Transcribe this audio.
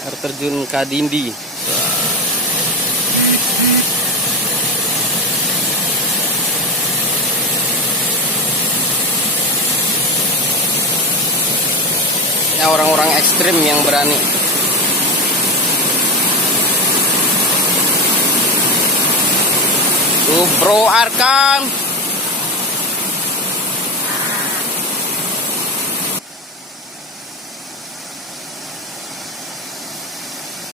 Air terjun Kadimbi. Ya, orang-orang ekstrim yang berani. Tuh Bro Arkan.